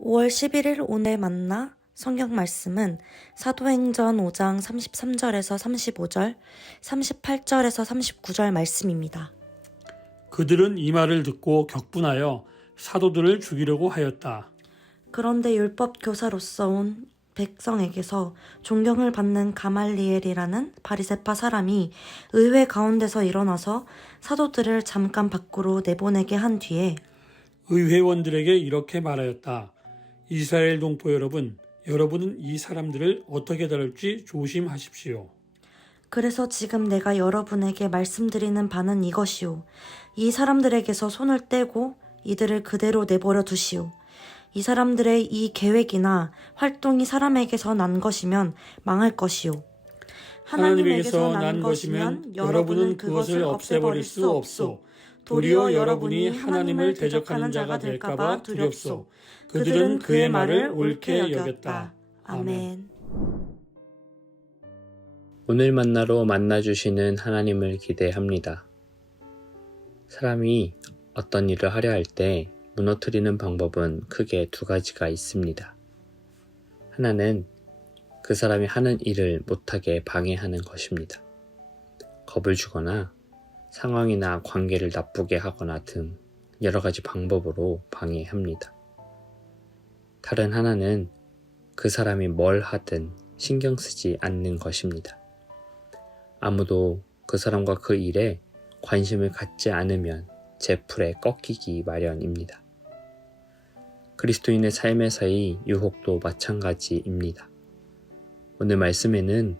5월 11일 오늘 만나 성경 말씀은 사도행전 5장 33절에서 35절, 38절에서 39절 말씀입니다. 그들은 이 말을 듣고 격분하여 사도들을 죽이려고 하였다. 그런데 율법 교사로서 온 백성에게서 존경을 받는 가말리엘이라는 바리새파 사람이 의회 가운데서 일어나서 사도들을 잠깐 밖으로 내보내게 한 뒤에 의회원들에게 이렇게 말하였다. 이스라엘 동포 여러분, 여러분은 이 사람들을 어떻게 다룰지 조심하십시오. 그래서 지금 내가 여러분에게 말씀드리는 바는 이것이오. 이 사람들에게서 손을 떼고 이들을 그대로 내버려 두시오. 이 사람들의 이 계획이나 활동이 사람에게서 난 것이면 망할 것이오. 하나님에게서 난 것이면 여러분은 그것을 없애버릴 수 없소. 도리어 여러분이 하나님을 대적하는 자가 될까봐 두렵소. 그들은 그의 말을 옳게 여겼다. 아멘. 오늘 만나로 만나주시는 하나님을 기대합니다. 사람이 어떤 일을 하려 할 때 무너뜨리는 방법은 크게 두 가지가 있습니다. 하나는 그 사람이 하는 일을 못하게 방해하는 것입니다. 겁을 주거나 상황이나 관계를 나쁘게 하거나 등 여러 가지 방법으로 방해합니다. 다른 하나는 그 사람이 뭘 하든 신경 쓰지 않는 것입니다. 아무도 그 사람과 그 일에 관심을 갖지 않으면 제풀에 꺾이기 마련입니다. 그리스도인의 삶에서의 유혹도 마찬가지입니다. 오늘 말씀에는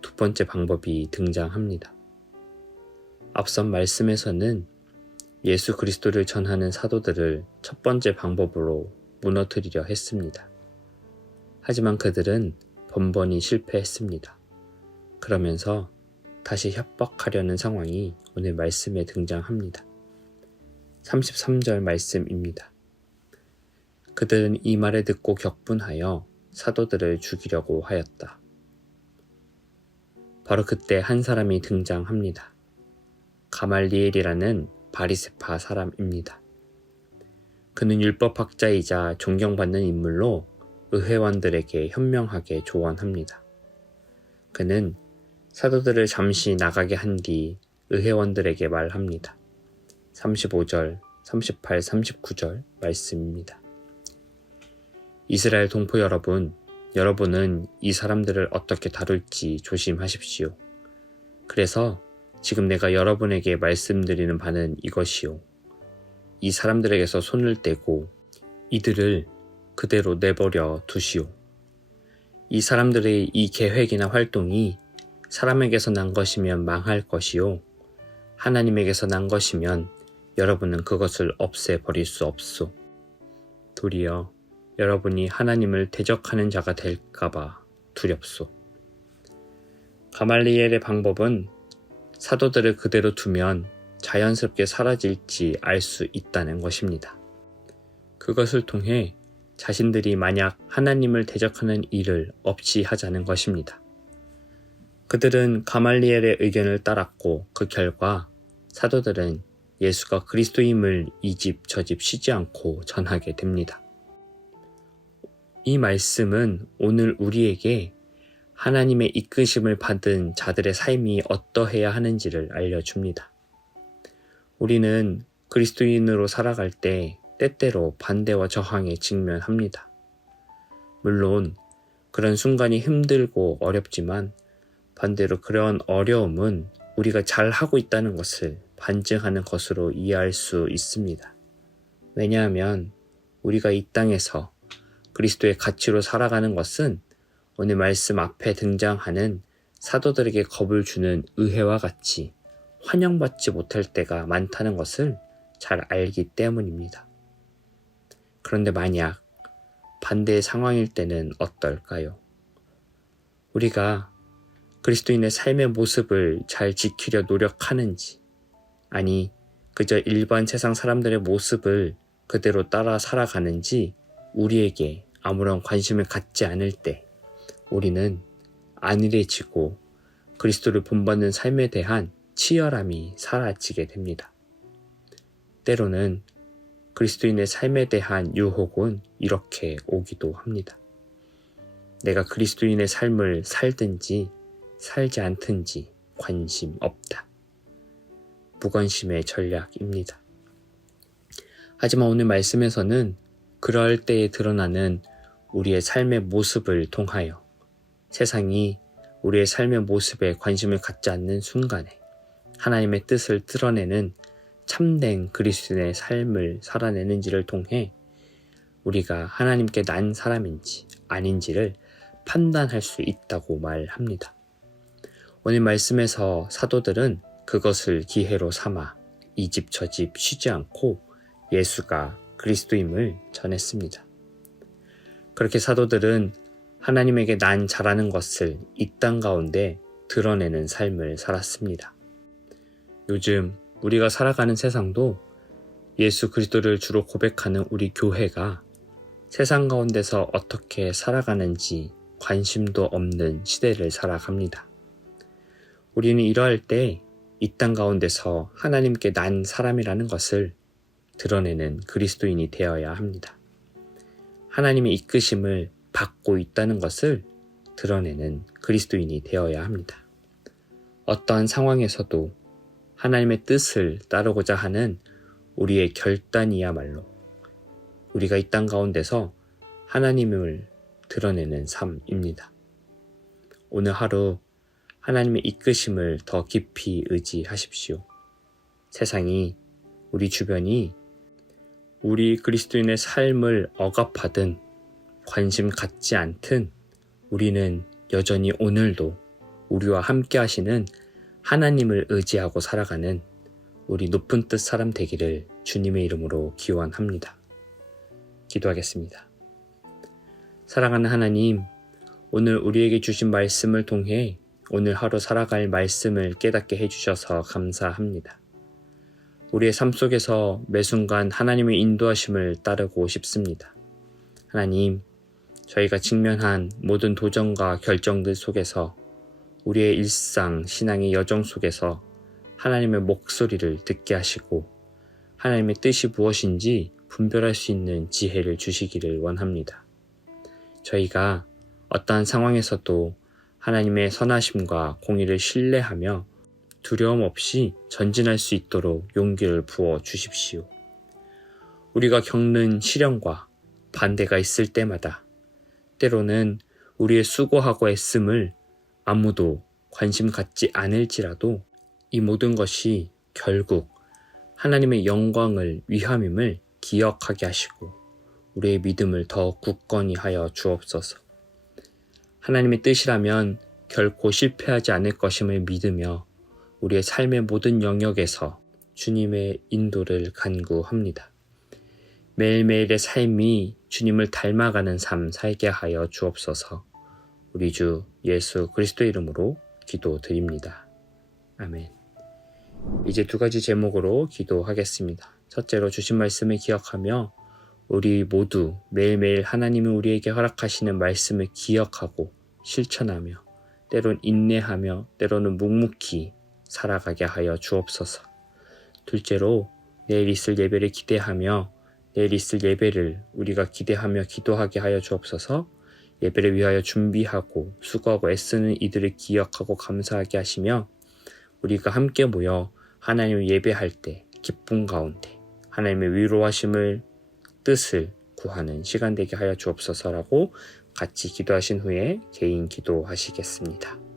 두 번째 방법이 등장합니다. 앞선 말씀에서는 예수 그리스도를 전하는 사도들을 첫 번째 방법으로 무너뜨리려 했습니다. 하지만 그들은 번번이 실패했습니다. 그러면서 다시 협박하려는 상황이 오늘 말씀에 등장합니다. 33절 말씀입니다. 그들은 이 말을 듣고 격분하여 사도들을 죽이려고 하였다. 바로 그때 한 사람이 등장합니다. 가말리엘이라는 바리새파 사람입니다. 그는 율법학자이자 존경받는 인물로 의회원들에게 현명하게 조언합니다. 그는 사도들을 잠시 나가게 한 뒤 의회원들에게 말합니다. 35절, 38, 39절 말씀입니다. 이스라엘 동포 여러분, 여러분은 이 사람들을 어떻게 다룰지 조심하십시오. 그래서 지금 내가 여러분에게 말씀드리는 바는 이것이요. 이 사람들에게서 손을 떼고 이들을 그대로 내버려 두시오. 이 사람들의 이 계획이나 활동이 사람에게서 난 것이면 망할 것이요. 하나님에게서 난 것이면 여러분은 그것을 없애버릴 수 없소. 도리어 여러분이 하나님을 대적하는 자가 될까봐 두렵소. 가말리엘의 방법은 사도들을 그대로 두면 자연스럽게 사라질지 알 수 있다는 것입니다. 그것을 통해 자신들이 만약 하나님을 대적하는 일을 없이 하자는 것입니다. 그들은 가말리엘의 의견을 따랐고 그 결과 사도들은 예수가 그리스도임을 이 집 저 집 쉬지 않고 전하게 됩니다. 이 말씀은 오늘 우리에게 하나님의 이끄심을 받은 자들의 삶이 어떠해야 하는지를 알려줍니다. 우리는 그리스도인으로 살아갈 때 때때로 반대와 저항에 직면합니다. 물론 그런 순간이 힘들고 어렵지만 반대로 그런 어려움은 우리가 잘하고 있다는 것을 반증하는 것으로 이해할 수 있습니다. 왜냐하면 우리가 이 땅에서 그리스도의 가치로 살아가는 것은 오늘 말씀 앞에 등장하는 사도들에게 겁을 주는 의회와 같이 환영받지 못할 때가 많다는 것을 잘 알기 때문입니다. 그런데 만약 반대의 상황일 때는 어떨까요? 우리가 그리스도인의 삶의 모습을 잘 지키려 노력하는지, 아니 그저 일반 세상 사람들의 모습을 그대로 따라 살아가는지 우리에게 아무런 관심을 갖지 않을 때 우리는 안일해지고 그리스도를 본받는 삶에 대한 치열함이 사라지게 됩니다. 때로는 그리스도인의 삶에 대한 유혹은 이렇게 오기도 합니다. 내가 그리스도인의 삶을 살든지 살지 않든지 관심 없다. 무관심의 전략입니다. 하지만 오늘 말씀에서는 그럴 때에 드러나는 우리의 삶의 모습을 통하여 세상이 우리의 삶의 모습에 관심을 갖지 않는 순간에 하나님의 뜻을 드러내는 참된 그리스도인의 삶을 살아내는지를 통해 우리가 하나님께 난 사람인지 아닌지를 판단할 수 있다고 말합니다. 오늘 말씀에서 사도들은 그것을 기회로 삼아 이 집 저 집 쉬지 않고 예수가 그리스도임을 전했습니다. 그렇게 사도들은 하나님에게 난 자라는 것을 이 땅 가운데 드러내는 삶을 살았습니다. 요즘 우리가 살아가는 세상도 예수 그리스도를 주로 고백하는 우리 교회가 세상 가운데서 어떻게 살아가는지 관심도 없는 시대를 살아갑니다. 우리는 이러할 때 이 땅 가운데서 하나님께 난 사람이라는 것을 드러내는 그리스도인이 되어야 합니다. 하나님의 이끄심을 받고 있다는 것을 드러내는 그리스도인이 되어야 합니다. 어떠한 상황에서도 하나님의 뜻을 따르고자 하는 우리의 결단이야말로 우리가 이 땅 가운데서 하나님을 드러내는 삶입니다. 오늘 하루 하나님의 이끄심을 더 깊이 의지하십시오. 세상이, 우리 주변이 우리 그리스도인의 삶을 억압하든 관심 갖지 않든 우리는 여전히 오늘도 우리와 함께 하시는 하나님을 의지하고 살아가는 우리 높은 뜻 사람 되기를 주님의 이름으로 기원합니다. 기도하겠습니다. 사랑하는 하나님, 오늘 우리에게 주신 말씀을 통해 오늘 하루 살아갈 말씀을 깨닫게 해주셔서 감사합니다. 우리의 삶 속에서 매 순간 하나님의 인도하심을 따르고 싶습니다. 하나님, 저희가 직면한 모든 도전과 결정들 속에서 우리의 일상, 신앙의 여정 속에서 하나님의 목소리를 듣게 하시고 하나님의 뜻이 무엇인지 분별할 수 있는 지혜를 주시기를 원합니다. 저희가 어떠한 상황에서도 하나님의 선하심과 공의를 신뢰하며 두려움 없이 전진할 수 있도록 용기를 부어 주십시오. 우리가 겪는 시련과 반대가 있을 때마다 때로는 우리의 수고하고 애씀을 아무도 관심 갖지 않을지라도 이 모든 것이 결국 하나님의 영광을 위함임을 기억하게 하시고 우리의 믿음을 더 굳건히 하여 주옵소서. 하나님의 뜻이라면 결코 실패하지 않을 것임을 믿으며 우리의 삶의 모든 영역에서 주님의 인도를 간구합니다. 매일매일의 삶이 주님을 닮아가는 삶 살게 하여 주옵소서. 우리 주 예수 그리스도의 이름으로 기도드립니다. 아멘. 이제 두 가지 제목으로 기도하겠습니다. 첫째로 주신 말씀을 기억하며 우리 모두 매일매일 하나님이 우리에게 허락하시는 말씀을 기억하고 실천하며 때론 인내하며 때로는 묵묵히 살아가게 하여 주옵소서. 둘째로 내일 있을 예배를 기대하며 내일 있을 예배를 우리가 기대하며 기도하게 하여 주옵소서. 예배를 위하여 준비하고 수고하고 애쓰는 이들을 기억하고 감사하게 하시며 우리가 함께 모여 하나님을 예배할 때 기쁨 가운데 하나님의 위로하심을 뜻을 구하는 시간 되게 하여 주옵소서라고 같이 기도하신 후에 개인 기도하시겠습니다.